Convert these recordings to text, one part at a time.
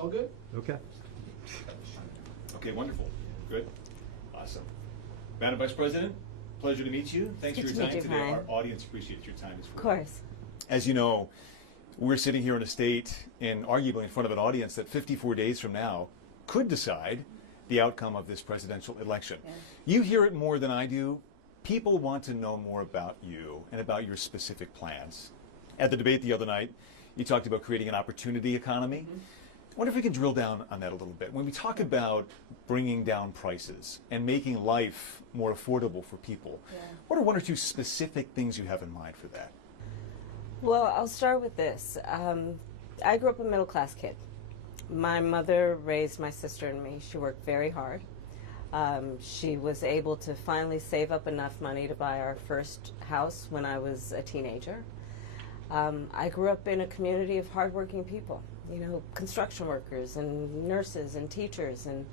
All good? Okay. Okay, wonderful. Good. Awesome. Madam Vice President, pleasure to meet you. Thanks for your time today. Our audience appreciates your time as well. Of course. As you know, we're sitting here in a state and arguably in front of an audience that 54 days from now could decide the outcome of this presidential election. Yeah. You hear it more than I do. People want to know more about you and about your specific plans. At the debate the other night, you talked about creating an opportunity economy. I wonder if we can drill down on that a little bit. When we talk about bringing down prices and making life more affordable for people, what are one or two specific things you have in mind for that? Well, I'll start with this. I grew up a middle-class kid. My mother raised my sister and me. She worked very hard. She was able to finally save up enough money to buy our first house when I was a teenager. I grew up in a community of hardworking people, you know, construction workers and nurses and teachers. And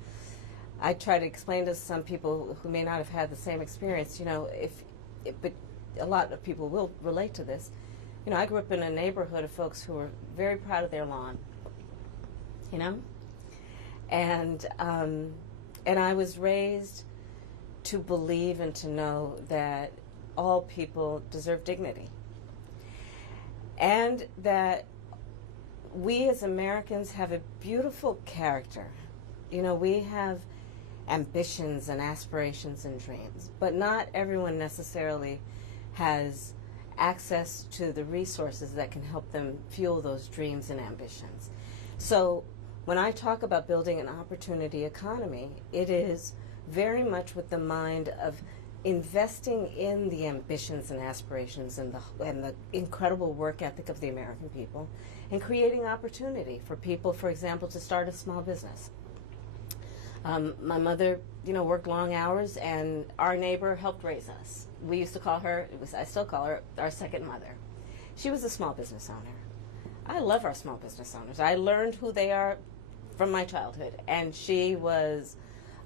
I try to explain to some people who may not have had the same experience, you know, but a lot of people will relate to this. You know, I grew up in a neighborhood of folks who were very proud of their lawn, you know, and I was raised to believe and to know that all people deserve dignity, and that we as Americans have a beautiful character. You know, we have ambitions and aspirations and dreams, but not everyone necessarily has access to the resources that can help them fuel those dreams and ambitions. So when I talk about building an opportunity economy, it is very much with the mind of investing in the ambitions and aspirations and the incredible work ethic of the American people, and creating opportunity for people, for example, to start a small business. My mother, you know, worked long hours, and our neighbor helped raise us. We used to call her, I still call her, our second mother. She was a small business owner. I love our small business owners. I learned who they are from my childhood, and she was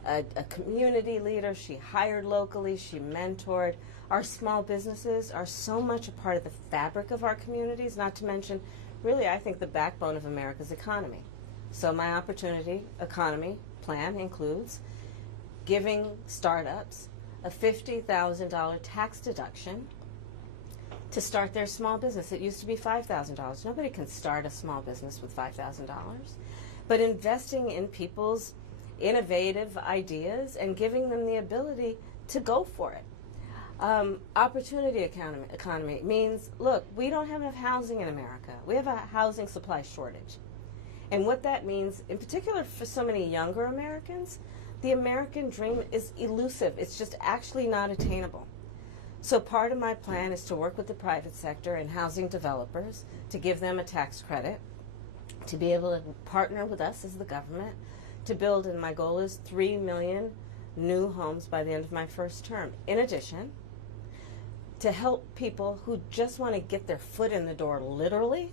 a community leader. She hired locally, she mentored. Our small businesses are so much a part of the fabric of our communities, not to mention, really, I think, the backbone of America's economy. So my opportunity economy plan includes giving startups a $50,000 tax deduction to start their small business. It used to be $5,000. Nobody can start a small business with $5,000. But investing in people's innovative ideas and giving them the ability to go for it. Opportunity economy means, look, we don't have enough housing in America. We have a housing supply shortage. And what that means, in particular for so many younger Americans, the American dream is elusive. It's just actually not attainable. So part of my plan is to work with the private sector and housing developers to give them a tax credit, to be able to partner with us as the government to build, and my goal is 3 million new homes by the end of my first term. In addition, to help people who just want to get their foot in the door, literally.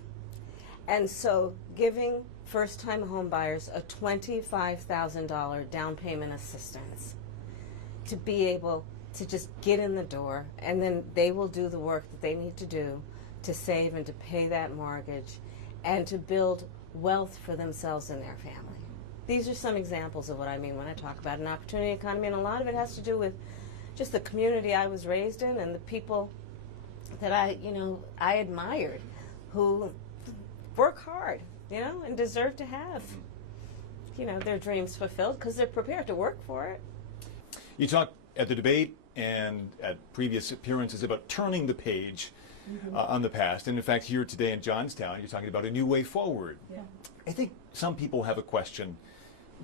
And so giving first-time home buyers a $25,000 down payment assistance to be able to just get in the door, and then they will do the work that they need to do to save and to pay that mortgage and to build wealth for themselves and their family. These are some examples of what I mean when I talk about an opportunity economy, and a lot of it has to do with just the community I was raised in and the people that I admired, who work hard, you know, and deserve to have, you know, their dreams fulfilled because they're prepared to work for it. You talked at the debate and at previous appearances about turning the page on the past. And in fact, here today in Johnstown, you're talking about a new way forward. Yeah. I think some people have a question,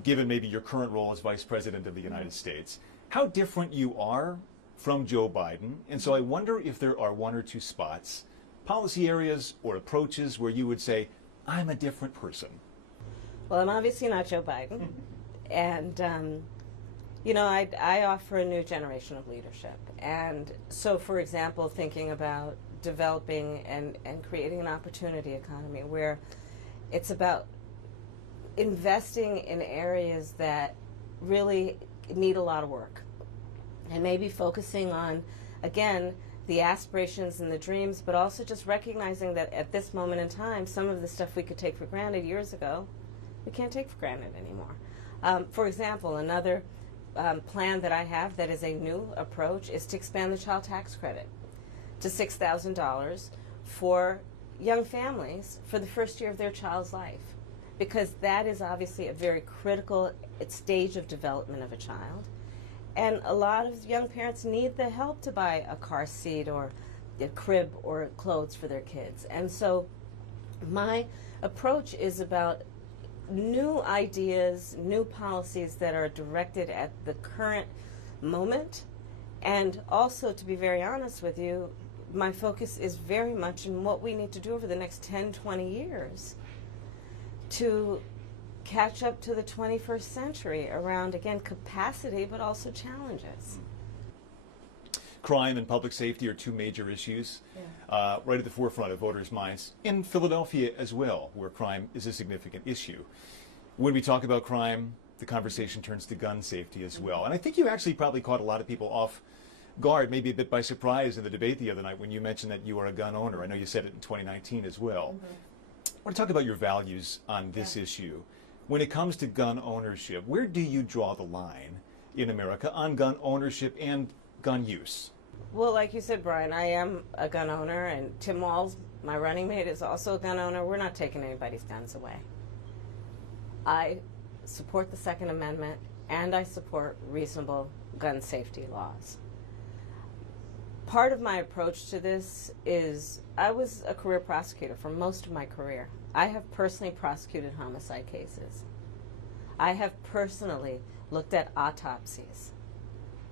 given maybe your current role as Vice President of the United States, how different you are from Joe Biden. And so I wonder if there are one or two spots, policy areas or approaches where you would say, I'm a different person. Well, I'm obviously not Joe Biden. And, you know, I offer a new generation of leadership. And so, for example, thinking about developing and creating an opportunity economy where it's about investing in areas that really need a lot of work, and maybe focusing on, again, the aspirations and the dreams, but also just recognizing that at this moment in time, some of the stuff we could take for granted years ago we can't take for granted anymore. For example, another plan that I have that is a new approach is to expand the child tax credit to $6,000 for young families for the first year of their child's life, because that is obviously a very critical stage of development of a child. And a lot of young parents need the help to buy a car seat or a crib or clothes for their kids. And so my approach is about new ideas, new policies that are directed at the current moment. And also, to be very honest with you, my focus is very much in what we need to do over the next 10, 20 years to catch up to the 21st century around, again, capacity, but also challenges. Crime and public safety are two major issues, right at the forefront of voters' minds, in Philadelphia as well, where crime is a significant issue. When we talk about crime, the conversation turns to gun safety as well. And I think you actually probably caught a lot of people off guard, maybe a bit by surprise in the debate the other night when you mentioned that you are a gun owner. I know you said it in 2019 as well. I want to talk about your values on this issue. When it comes to gun ownership, where do you draw the line in America on gun ownership and gun use? Well, like you said, Brian, I am a gun owner, and Tim Walz, my running mate, is also a gun owner. We're not taking anybody's guns away. I support the Second Amendment, and I support reasonable gun safety laws. Part of my approach to this is I was a career prosecutor for most of my career. I have personally prosecuted homicide cases. I have personally looked at autopsies.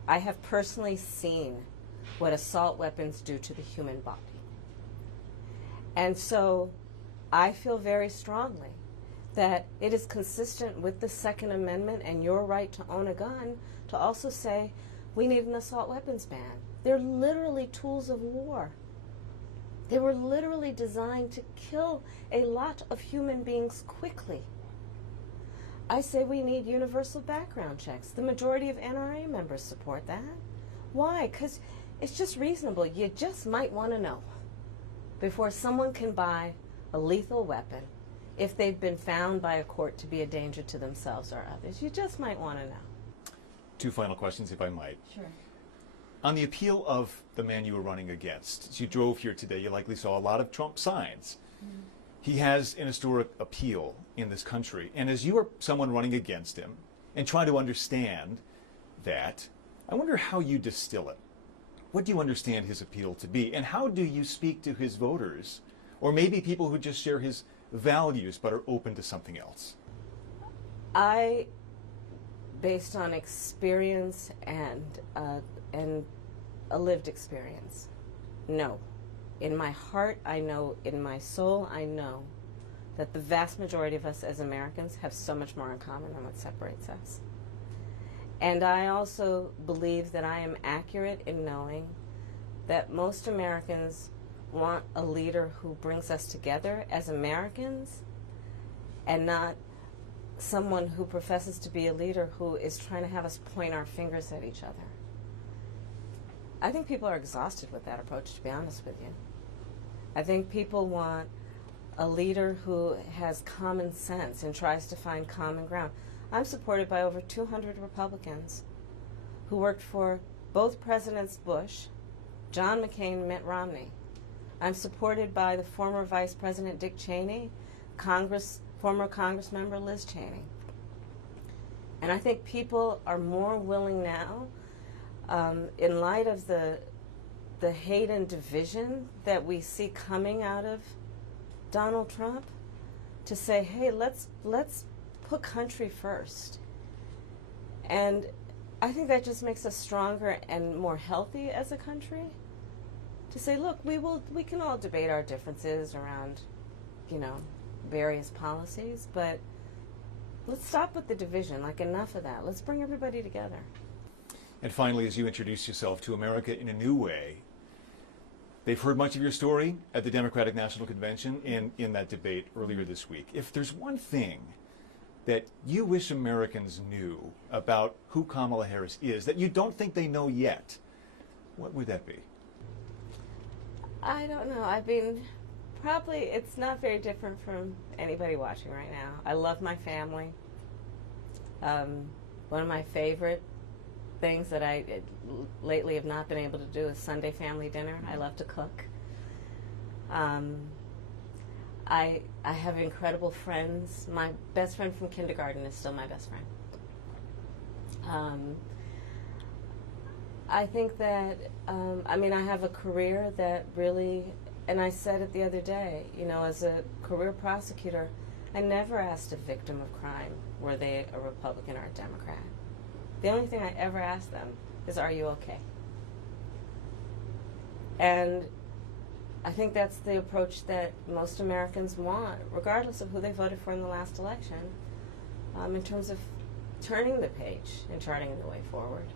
I have personally seen what assault weapons do to the human body. And so I feel very strongly that it is consistent with the Second Amendment and your right to own a gun to also say we need an assault weapons ban. They're literally tools of war. They were literally designed to kill a lot of human beings quickly. I say we need universal background checks. The majority of NRA members support that. Why? Because it's just reasonable. You just might want to know before someone can buy a lethal weapon if they've been found by a court to be a danger to themselves or others. You just might want to know. Two final questions, if I might. Sure. On the appeal of the man you were running against, as you drove here today, you likely saw a lot of Trump signs. He has an historic appeal in this country. And as you are someone running against him and trying to understand that, I wonder how you distill it. What do you understand his appeal to be? And how do you speak to his voters? Or maybe people who just share his values but are open to something else? I, based on experience and a lived experience, no. In my heart, I know, in my soul, I know that the vast majority of us as Americans have so much more in common than what separates us. And I also believe that I am accurate in knowing that most Americans want a leader who brings us together as Americans and not someone who professes to be a leader who is trying to have us point our fingers at each other. I think people are exhausted with that approach, to be honest with you. I think people want a leader who has common sense and tries to find common ground. I'm supported by over 200 Republicans who worked for both Presidents Bush, John McCain, and Mitt Romney. I'm supported by the former Vice President Dick Cheney, former Congress member Liz Cheney. And I think people are more willing now, in light of the hate and division that we see coming out of Donald Trump, to say, hey, let's put country first. And I think that just makes us stronger and more healthy as a country. To say, look, we can all debate our differences around, various policies, but let's stop with the division. Like, enough of that. Let's bring everybody together. And finally, as you introduce yourself to America in a new way, they've heard much of your story at the Democratic National Convention and in that debate earlier this week. If there's one thing that you wish Americans knew about who Kamala Harris is that you don't think they know yet, what would that be? I don't know. I mean, it's not very different from anybody watching right now. I love my family. One of my favorite things that I lately have not been able to do is Sunday family dinner. I love to cook. I have incredible friends. My best friend from kindergarten is still my best friend. I think that, I have a career that really, and I said it the other day, as a career prosecutor, I never asked a victim of crime, were they a Republican or a Democrat. The only thing I ever asked them is, are you okay? And I think that's the approach that most Americans want, regardless of who they voted for in the last election, in terms of turning the page and charting the way forward.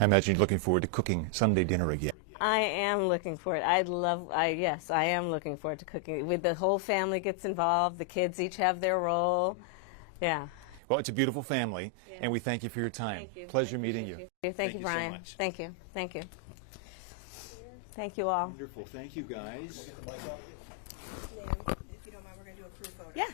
I imagine you're looking forward to cooking Sunday dinner again. I am looking forward. Yes, I am looking forward to cooking. With the whole family gets involved, the kids each have their role. Yeah. Well, it's a beautiful family, and we thank you for your time. Thank you. Pleasure meeting you. Thank you, Brian. So much. Thank you. Thank you. Thank you all. Wonderful. Thank you, guys. If you don't mind, we're going to do a crew photo. Yeah.